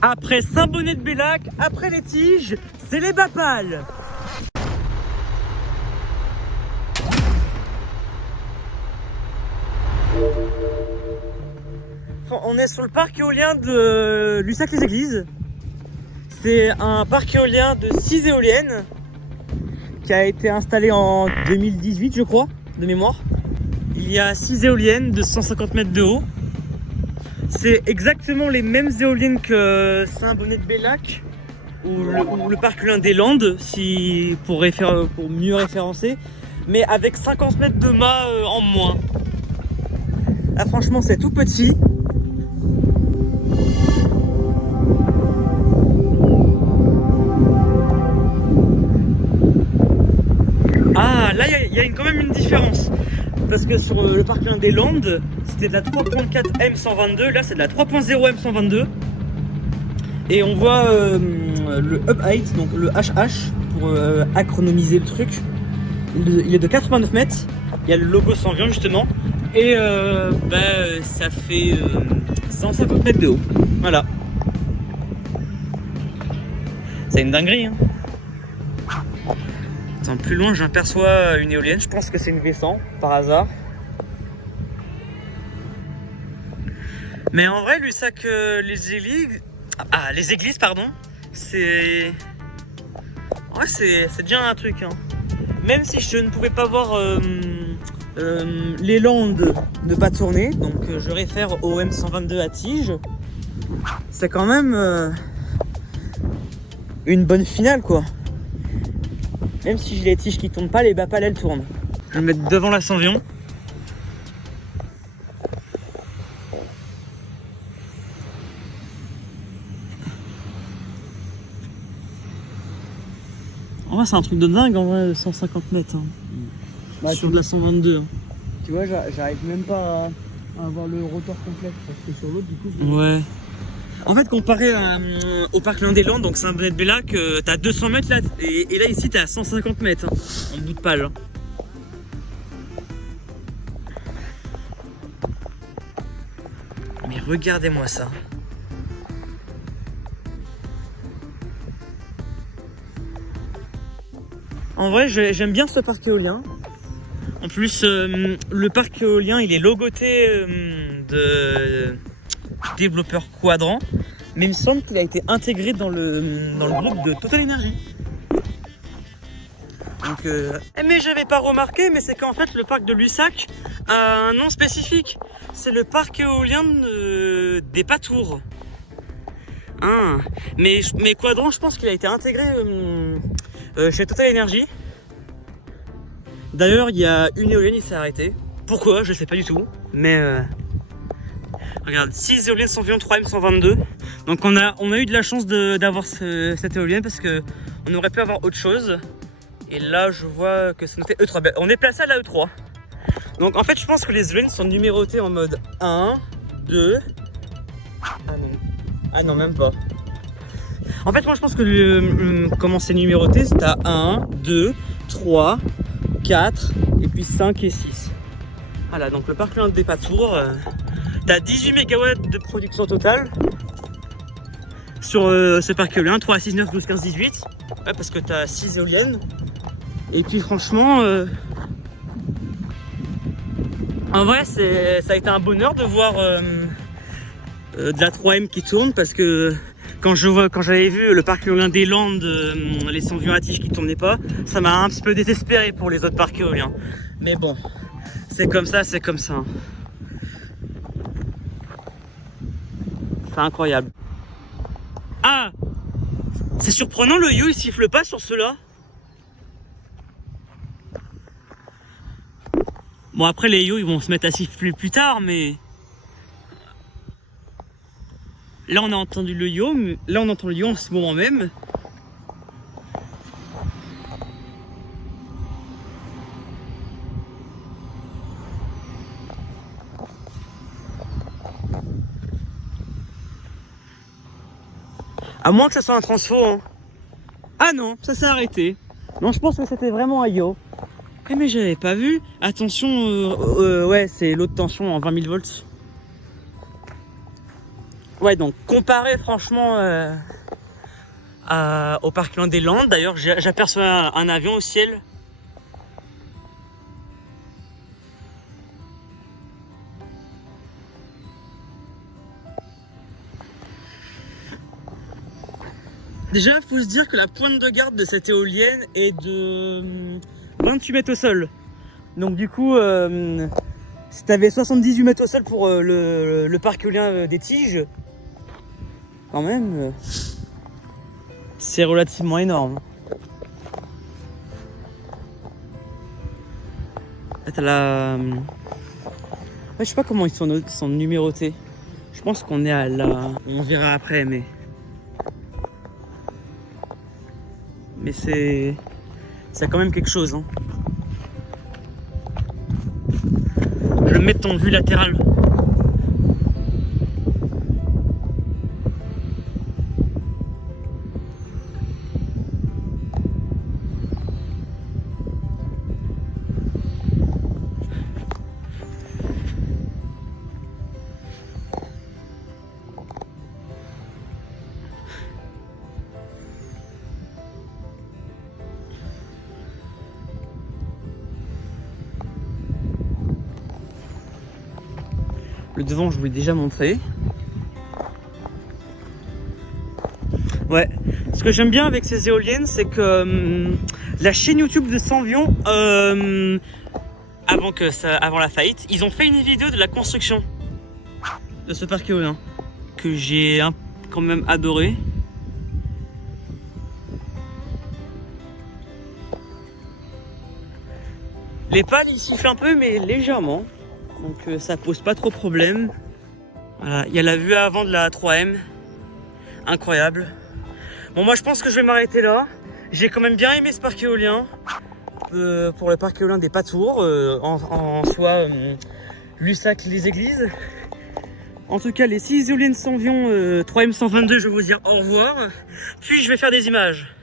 Après Saint-Bonnet-de-Bellac, après les tiges, c'est les Bapales. On est sur le parc éolien de Lussac-les-Églises. C'est un parc éolien de 6 éoliennes qui a été installé en 2018, je crois, de mémoire. Il y a 6 éoliennes de 150 mètres de haut. C'est exactement les mêmes éoliennes que Saint-Bonnet-de-Bellac ou le parc éolien des Landes, pour mieux référencer, mais avec 50 mètres de mât en moins. Ah, franchement, c'est tout petit. Ah, là, il y a quand même une différence. Parce que sur le parc des Landes, c'était de la 3.4 M122. Là, c'est de la 3.0 M122. Et on voit le Hub Height, donc le HH, pour acronomiser le truc. Il est de 89 mètres. Il y a le logo sanguin, justement. Et ça fait 150 mètres de haut. Voilà. C'est une dinguerie, hein. Plus loin, j'aperçois une éolienne. Je pense que c'est une V100 par hasard. Mais en vrai, Lussac, les églises, pardon, c'est déjà un truc, hein. Même si je ne pouvais pas voir les Landes ne pas tourner, donc je réfère au M122 à tige. C'est quand même une bonne finale, quoi. Même si j'ai les tiges qui tournent pas, les Bapales elles tournent. Je vais me mettre devant la Sanvion. En vrai, c'est un truc de dingue, en vrai, 150 mètres. Hein. Bah, sur de la 122. Hein. Tu vois, j'arrive même pas à avoir le rotor complet. Parce que sur l'autre, du coup, ouais. En fait, comparé au parc des Landes, donc Saint-Bonnet-de-Bellac, t'as 200 mètres là, et là ici t'es à 150 mètres, hein, en bout de pale. Hein. Mais regardez-moi ça. En vrai, j'aime bien ce parc éolien. En plus, le parc éolien, il est logoté de développeur Quadrant, mais il me semble qu'il a été intégré dans le groupe de Total Energy. Donc, mais j'avais pas remarqué, mais c'est qu'en fait le parc de Lussac a un nom spécifique. C'est le parc éolien des Patours. Ah, mais Quadrant, je pense qu'il a été intégré chez Total Energy. D'ailleurs, il y a une éolienne, il s'est arrêté. Pourquoi? Je sais pas du tout, mais regarde, 6 éoliennes 120, 3 M122. Donc on a eu de la chance d'avoir cette éolienne parce que on aurait pu avoir autre chose. Et là, je vois que c'est noté E3. Ben, on est placé à la E3. Donc en fait, je pense que les éoliennes sont numérotées en mode 1, 2. Ah non, même pas. En fait, moi je pense que comment c'est numéroté, c'est à 1, 2, 3, 4 et puis 5 et 6. Voilà, donc le parc des Patours. T'as 18 MW de production totale sur ce parc éolien, 3 à 6, 9, 12, 15, 18. Ouais, parce que t'as 6 éoliennes. Et puis franchement, en vrai, ça a été un bonheur de voir de la 3M qui tourne, parce que quand j'avais vu le parc éolien des Landes, les Sanvion à tige qui tournaient pas, ça m'a un petit peu désespéré pour les autres parcs éoliens. Mais bon, c'est comme ça, c'est comme ça. C'est incroyable. Ah, c'est surprenant, le yo il siffle pas sur ceux-là. Bon, après les yo ils vont se mettre à siffler plus tard, mais là on a entendu le yo, là on entend le yo en ce moment même. À moins que ça soit un transfo, hein. Ah non, ça s'est arrêté. Non, je pense que c'était vraiment un yo. Eh mais j'avais pas vu. Attention, ouais, c'est l'autre tension en 20 000 volts. Ouais, donc comparé franchement au parc éolien des Landes, d'ailleurs j'aperçois un avion au ciel. Déjà, il faut se dire que la pointe de garde de cette éolienne est de 28 mètres au sol. Donc du coup, si tu avais 78 mètres au sol pour le parc éolien des Tiges, quand même, c'est relativement énorme. T'as la... Ouais, je sais pas comment ils sont numérotés. Je pense qu'on est à la... On verra après, mais c'est quand même quelque chose, hein. Je vais mettre en vue latérale. Le devant, je vous l'ai déjà montré. Ouais, ce que j'aime bien avec ces éoliennes, c'est que la chaîne YouTube de Cenvion, avant la faillite, ils ont fait une vidéo de la construction de ce parc éolien que j'ai quand même adoré. Les pales, ils sifflent un peu, mais légèrement. Donc ça pose pas trop problème. Voilà, il y a la vue avant de la 3M. Incroyable. Bon, moi je pense que je vais m'arrêter là. J'ai quand même bien aimé ce parc éolien. Pour le parc éolien des Patours. En soi, Lussac-les-Églises. En tout cas, les 6 éoliennes Cenvion 3M 122, je vais vous dire au revoir. Puis je vais faire des images.